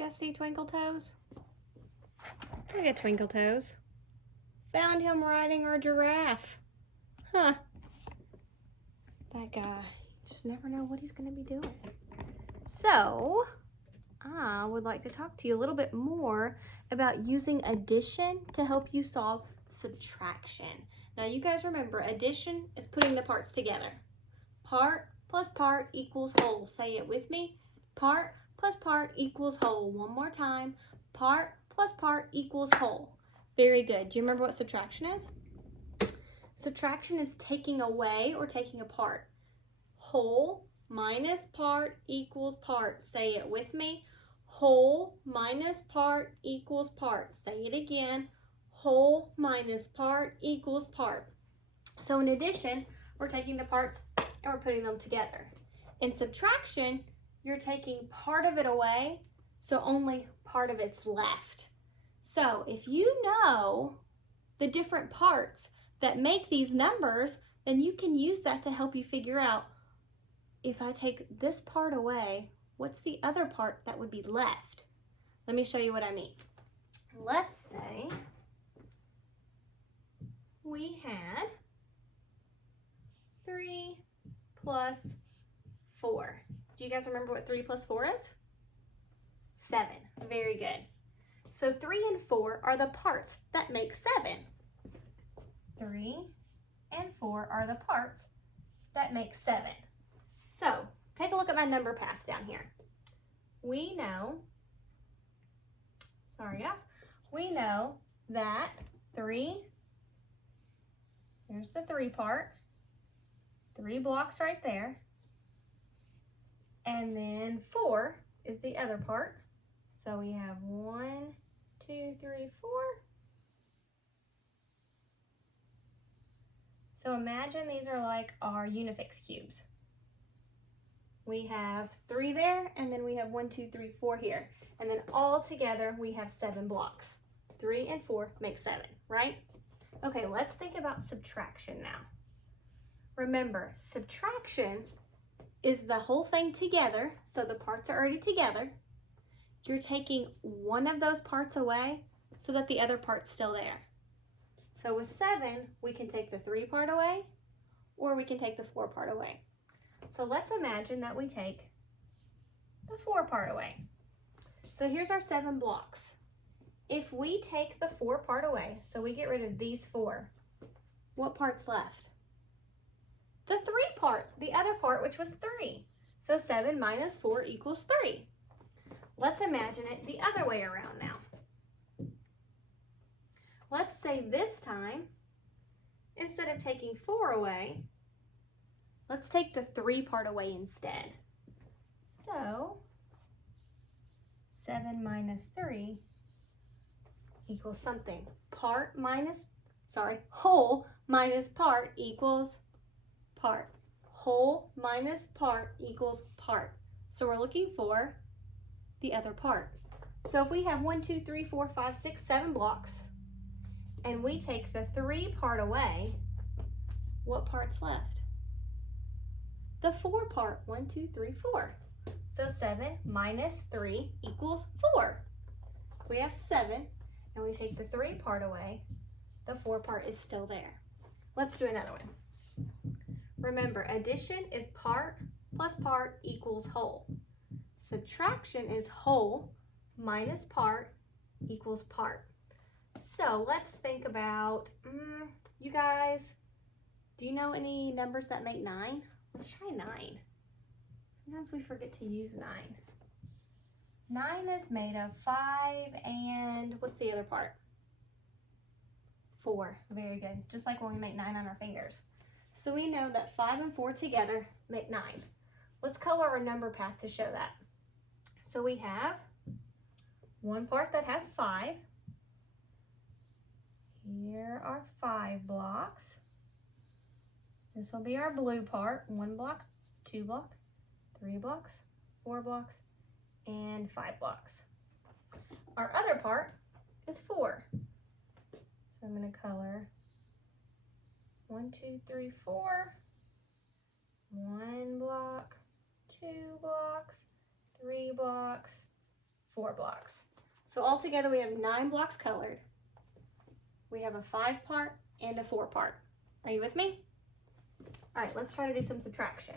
You guys see Twinkle Toes? Look at Twinkle Toes. Found him riding our giraffe. Huh. That guy, just never know what he's going to be doing. So, I would like to talk to you a little bit more about using addition to help you solve subtraction. Now, you guys remember, addition is putting the parts together. Part plus part equals whole. Say it with me. Part plus part equals whole. One more time. Part plus part equals whole. Very good. Do you remember what subtraction is? Subtraction is taking away or taking apart. Whole minus part equals part. Say it with me. Whole minus part equals part. Say it again. Whole minus part equals part. So in addition, we're taking the parts and we're putting them together. In subtraction, you're taking part of it away, so only part of it's left. So if you know the different parts that make these numbers, then you can use that to help you figure out, if I take this part away, what's the other part that would be left? Let me show you what I mean. Let's say we had 3 plus 4. Do you guys remember what 3 plus 4 is? 7. Very good. So 3 and 4 are the parts that make 7. 3 and 4 are the parts that make 7. So take a look at my number path down here. We know, we know that 3, here's the 3 part, 3 blocks right there, and then 4 is the other part. So we have 1, 2, 3, 4. So imagine these are like our Unifix cubes. We have 3 there, and then we have 1, 2, 3, 4 here. And then all together we have 7 blocks. 3 and 4 make 7, right? Okay, let's think about subtraction now. Remember, subtraction is the whole thing together, so the parts are already together. You're taking one of those parts away so that the other part's still there. So with 7, we can take the 3 part away, or we can take the 4 part away. So let's imagine that we take the 4 part away. So here's our 7 blocks. If we take the 4 part away, so we get rid of these 4, what part's left? The 3 part, the other part, which was 3. So 7 minus 4 equals 3. Let's imagine it the other way around now. Let's say this time, instead of taking 4 away, let's take the 3 part away instead. So 7 minus 3 equals something. Whole minus part equals part. Whole minus part equals part. So we're looking for the other part. So if we have 1, 2, 3, 4, 5, 6, 7 blocks, and we take the 3 part away, what part's left? The 4 part. 1, 2, 3, 4. So 7 minus 3 equals 4. We have 7, and we take the 3 part away, the 4 part is still there. Let's do another one. Remember, addition is part plus part equals whole. Subtraction is whole minus part equals part. So let's think about, you guys, do you know any numbers that make 9? Let's try 9. Sometimes we forget to use 9. 9 is made of 5 and what's the other part? 4. Very good. Just like when we make 9 on our fingers. So we know that 5 and 4 together make 9. Let's color our number path to show that. So we have one part that has 5. Here are 5 blocks. This will be our blue part. 1 block, 2 blocks, 3 blocks, 4 blocks, and 5 blocks. Our other part is 4. So I'm going to color 1, 2, 3, 4. 1 block, 2 blocks, 3 blocks, 4 blocks. So altogether we have 9 blocks colored. We have a 5 part and a 4 part. Are you with me? All right, let's try to do some subtraction.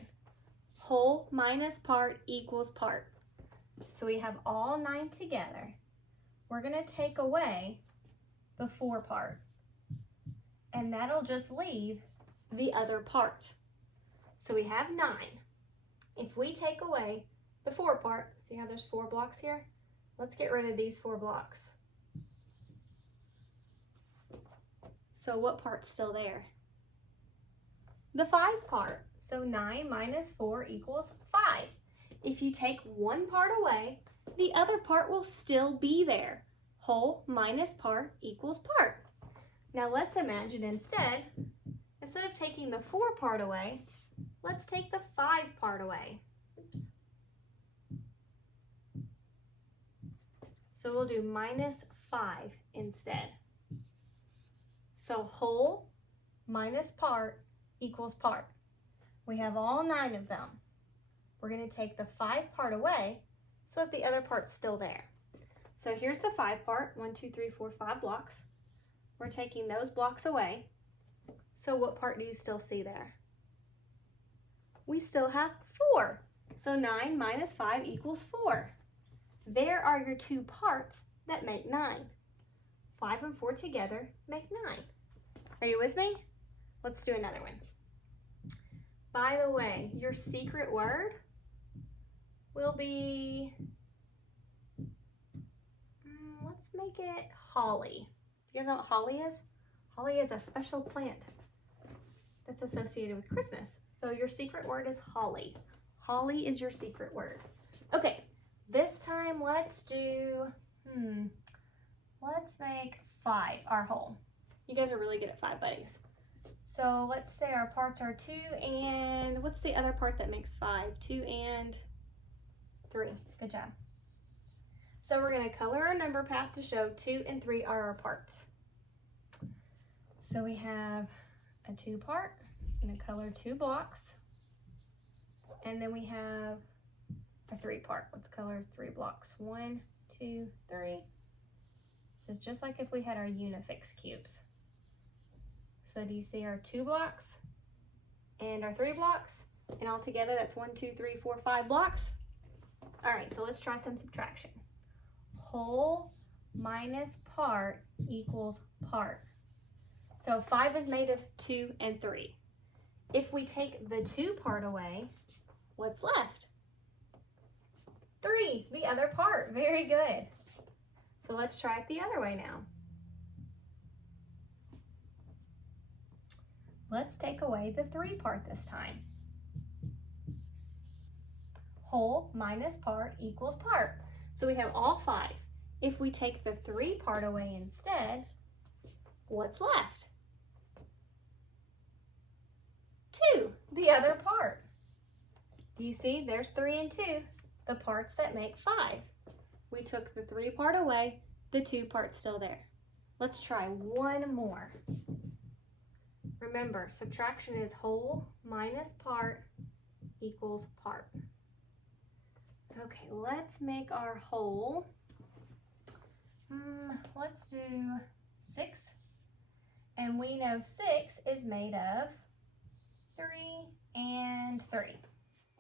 Whole minus part equals part. So we have all 9 together. We're gonna take away the 4 part, and that'll just leave the other part. So we have 9. If we take away the 4 part, see how there's 4 blocks here? Let's get rid of these 4 blocks. So what part's still there? The 5 part. So 9 minus 4 equals 5. If you take one part away, the other part will still be there. Whole minus part equals part. Now let's imagine instead of taking the 4 part away, let's take the 5 part away. Oops. So we'll do minus 5 instead. So whole minus part equals part. We have all 9 of them. We're going to take the 5 part away so that the other part's still there. So here's the 5 part, 1, 2, 3, 4, 5 blocks. We're taking those blocks away. So what part do you still see there? We still have 4. So 9 minus 5 equals 4. There are your 2 parts that make 9. 5 and 4 together make 9. Are you with me? Let's do another one. By the way, your secret word will be, let's make it holly. You guys know what holly is? Holly is a special plant that's associated with Christmas. So your secret word is holly. Holly is your secret word. Okay, this time let's do, let's make 5 our whole. You guys are really good at 5 buddies. So let's say our parts are 2 and, what's the other part that makes 5? 2 and 3. Good job. So we're going to color our number path to show 2 and 3 are our parts. So we have a 2 part. I'm going to color 2 blocks. And then we have a 3 part. Let's color 3 blocks. 1, 2, 3. So just like if we had our Unifix cubes. So do you see our 2 blocks and our 3 blocks? And all together that's 1, 2, 3, 4, 5 blocks. All right, so let's try some subtraction. Whole minus part equals part. So 5 is made of 2 and 3. If we take the 2 part away, what's left? 3, the other part. Very good. So let's try it the other way now. Let's take away the 3 part this time. Whole minus part equals part. So we have all 5. If we take the 3 part away instead, what's left? 2, the other part. Do you see? There's 3 and 2, the parts that make 5. We took the 3 part away, the 2 part's still there. Let's try one more. Remember, subtraction is whole minus part equals part. Okay, let's make our whole. Let's do 6. And we know 6 is made of 3 and 3.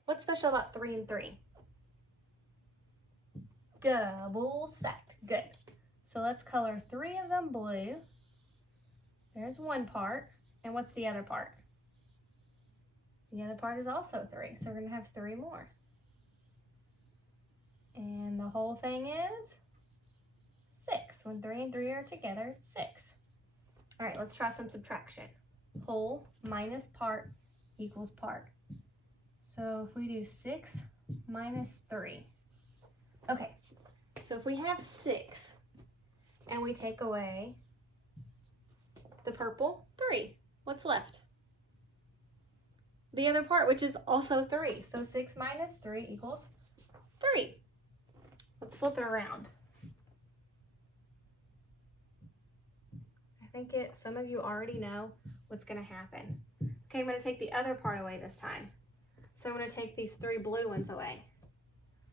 What's special about 3 and 3? Double stacked. Good. So let's color 3 of them blue. There's one part. And what's the other part? The other part is also 3. So we're going to have 3 more. And the whole thing is 6. When 3 and 3 are together, it's 6. All right, let's try some subtraction. Whole minus part equals part. So if we do 6 minus 3. Okay, so if we have 6 and we take away the purple, 3, what's left? The other part, which is also 3. So 6 minus 3 equals 3. Let's flip it around. I think some of you already know what's going to happen. Okay, I'm going to take the other part away this time. So I'm going to take these 3 blue ones away.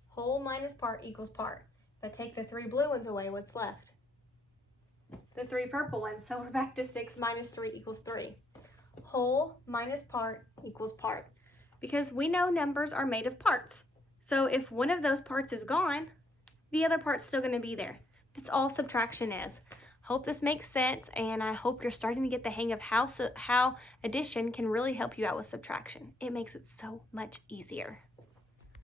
Whole minus part equals part. If I take the 3 blue ones away, what's left? The 3 purple ones. So we're back to 6 minus 3 equals 3. Whole minus part equals part. Because we know numbers are made of parts. So if one of those parts is gone, the other part's still going to be there. That's all subtraction is. Hope this makes sense, and I hope you're starting to get the hang of how addition can really help you out with subtraction. It makes it so much easier.